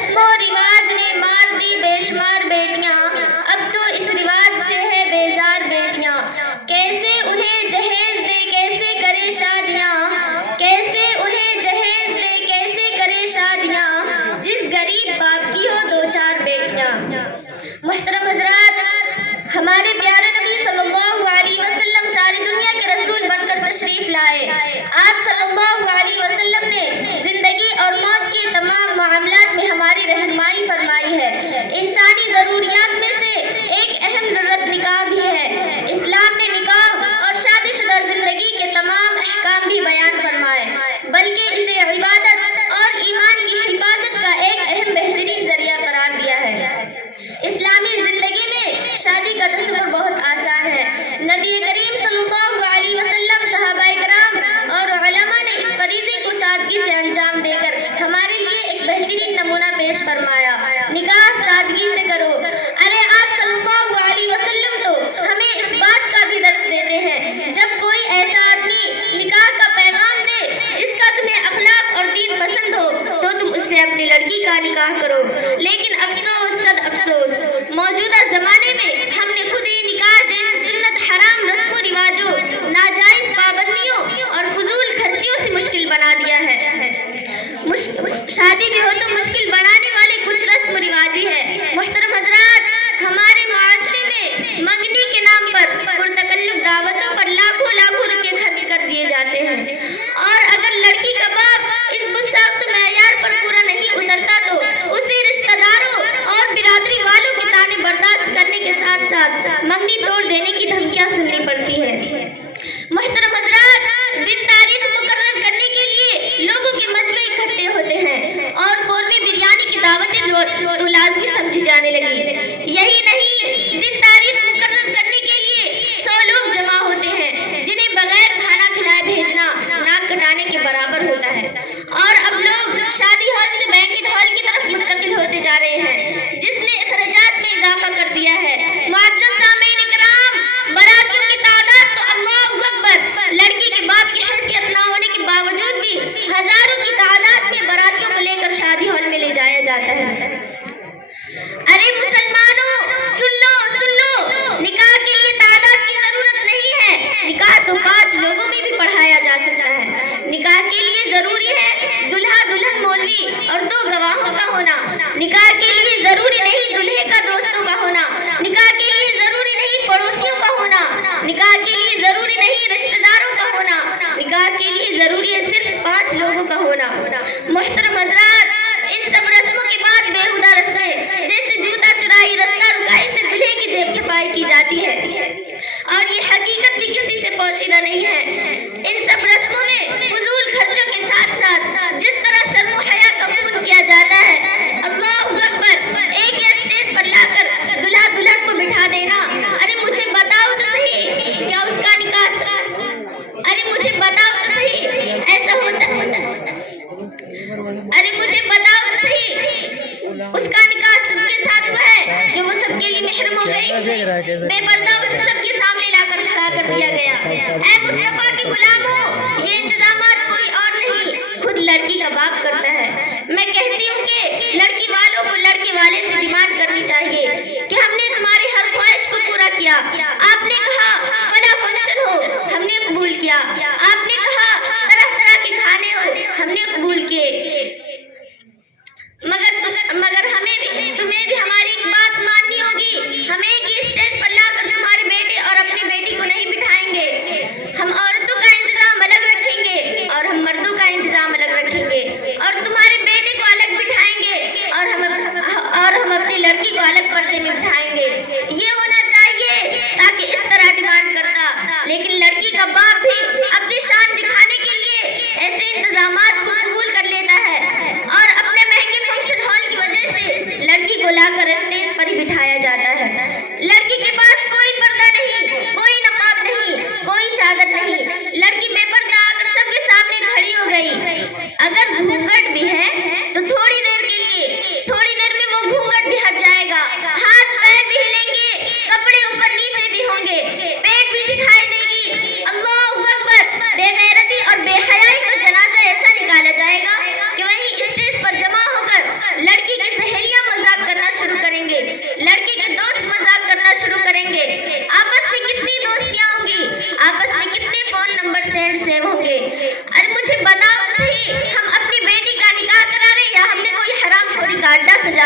رسم و رواج نے مار دی بے شمار بیٹیاں، اب تو اس رواج سے ہے بیزار بیٹیاں۔ کیسے انہیں جہیز دے کیسے کرے شادیاں، کیسے انہیں جہیز دے کیسے کرے شادیاں، جس غریب باپ کی ہو دو چار بیٹیاں۔ محترم حضرات، ہمارے پیارے نبی صلی اللہ علیہ وسلم ساری دنیا کے رسول بن کر تشریف لائے۔ آپ صلی اللہ علیہ وسلم نے زندگی اور موت کے تمام معاملات میں ہماری رہنمائی فرمائی ہے۔ انسانی ضروریات میں سے ایک اہم ضرورت نکاح بھی ہے۔ اسلام نے نکاح اور شادی شدہ زندگی کے تمام احکام بھی بیان فرمائے، بلکہ اسے عبادت اور ایمان کی حفاظت کا ایک اہم بہترین ذریعہ قرار دیا ہے۔ اسلامی زندگی میں شادی کا تصور بہت آسان ہے۔ نبی کریم صلی اللہ علیہ وسلم، صحابہ کرام اور علماء نے اس فریضے کو سادگی سے انجام دے کر ہمارے لیے ایک بہترین نمونہ پیش فرمایا۔ نکاح سادگی سے کرو۔ ارے آپ صلی اللہ علیہ وسلم تو ہمیں اس بات کا بھی درس دیتے ہیں، جب کوئی ایسا آدمی نکاح کا پیغام دے جس کا تمہیں اخلاق اور دین پسند ہو تو تم اس سے اپنی لڑکی کا نکاح کرو۔ لیکن افسوس، صد افسوس، موجودہ زمانے میں ہم نے خود ہی نکاح جیسی سنت حرام رسم و رواجوں، ناجائز پابندیوں اور فضول خرچیوں سے مشکل بنا دیا ہے۔ شادی بھی ہو تو مشکل بنانے والے کچھ رسم و رواجی ہے۔ محترم حضرات، ہمارے معاشرے میں منگنی کے نام پر پرتکلف دعوتوں پر لاکھوں لاکھوں روپے خرچ کر دیے جاتے ہیں، اور اگر لڑکی کا باپ اس گستاخ معیار پر پورا نہیں اترتا تو اسے رشتہ داروں اور برادری والوں کے طعنے برداشت کرنے کے ساتھ ساتھ منگنی توڑ دینے کی دھمکیاں سننی پڑتی ہے۔ محترم حضرات، دن تاریخ مقرر کرنے کے لیے لوگوں کے مجمع اکٹھے ہوتے ہیں اور قورمے بریانی کی دعوتیں تو لازمی سمجھی جانے لگی۔ یہی نہیں، دن تاریخ مقرر کرنے کے لیے 100 لوگ جمع ہوتے ہیں، جنہیں بغیر کھانا کھلائے بھیجنا ناک کٹانے کے برابر ہوتا ہے۔ اور اب لوگ شادی ہال سے بینکٹ ہال کی طرف منتقل ہوتے جا رہے ہیں، جس نے اخراجات میں اضافہ کر دیا ہے۔ معزز سامعین کرام، براتیوں کی تعداد تو اللہ اکبر، لڑکی کے باپ کی حیثیت نہ ہونے کے باوجود بھی ہزاروں کی تعداد میں براتیوں کو لے کر شادی ہال میں لے جایا جاتا ہے۔ ارے مسلمانوں، سن لو، نکاح کے لیے تعداد کی ضرورت نہیں ہے۔ نکاح تو 5 لوگوں میں بھی پڑھایا جا سکتا ہے۔ نکاح کے لیے ضروری ہے دلہا دلہن مولوی اور 2 گواہوں کا ہونا۔ نکاح کے لیے ضروری نہیں دلہے کا دوستوں کا ہونا۔ نکاح کے لیے ضروری نہیں پڑوسیوں کا ہونا۔ نکاح کے لیے ضروری نہیں رشتہ داروں کا ہونا۔ نکاح کے لیے ضروری ہے صرف 5 لوگوں کا ہونا۔ محترم حضرات، ان سب رسموں کے بعد بیہودہ رسمیں جیسے جوتا چرائی، رستہ رکائی سے دلہے کی جیب صفائی کی جاتی ہے، اور یہ حقیقت بھی کسی سے پوشیدہ نہیں ہے۔ ان سب رسموں میں فضول خرچوں کے ساتھ ساتھ جس طرح شرم و حیا کا خون کیا جاتا ہے، اللہ اکبر، ایک ہی اسٹیج پر لا کر دلہا دلہن کو بٹھا دینا۔ ارے مجھے بتاؤ تو صحیح، کیا اس کا نکاح، ارے مجھے بتاؤ تو صحیح ایسا ہوتا ہے؟ ارے مجھے بتاؤ تو صحیح، اس کا نکاح سب کے ساتھ ہوا ہے جو وہ سب کے لیے محرم ہو گئی؟ بے پردہ اسے سب کے سامنے لا کر کھڑا کر دیا گیا۔ اے مصطفیٰ کے غلاموں، یہ انتظامات کوئی اور نہیں، خود لڑکی کا باپ کرتا ہے۔ میں کہتی ہوں کہ لڑکی والوں کو لڑکے والے سے ڈیمانڈ کرنی چاہیے کہ ہم نے تمہاری ہر خواہش کو پورا کیا۔ آپ نے کہا فلاں فنکشن ہو، ہم نے قبول کیا۔ آپ نے کہا طرح طرح کے کھانے ہو، ہم نے قبول کیے۔ مگر تمہیں بھی ہماری ایک بات ماننی ہوگی۔ ہم ایک ہی اسٹیج پر لا کر تمہارے بیٹے اور اپنی بیٹی کو نہیں بٹھائیں گے۔ ہم عورتوں کا انتظام الگ رکھیں گے اور ہم مردوں کا انتظام الگ رکھیں گے، اور تمہارے بیٹے کو الگ بٹھائیں گے اور ہم اپنی لڑکی کو الگ پردے میں بٹھائیں گے۔ یہ ہونا چاہیے تاکہ اس طرح ڈیمانڈ کرتا، لیکن لڑکی کا باپ بھی اپنی شان دکھانے کے لیے ایسے انتظامات کو قبول کر لیتا ہے اور اپنے مہنگے فنکشن ہال کی وجہ سے لڑکی کو لا کر اسٹیج پر ہی بٹھایا جاتا ہے۔ لڑکی کے پاس کوئی پردہ نہیں، کوئی نقاب نہیں، کوئی چادر نہیں، لڑکی بے پردہ آ کر سب کے سامنے کھڑی ہو گئی۔ اگر گھونگھٹ بھی ہے تو تھوڑی دیر کے لیے، تھوڑی دیر میں وہ گھونگھٹ بھی ہٹ جائے گا، ہاتھ پیر بھی ہلے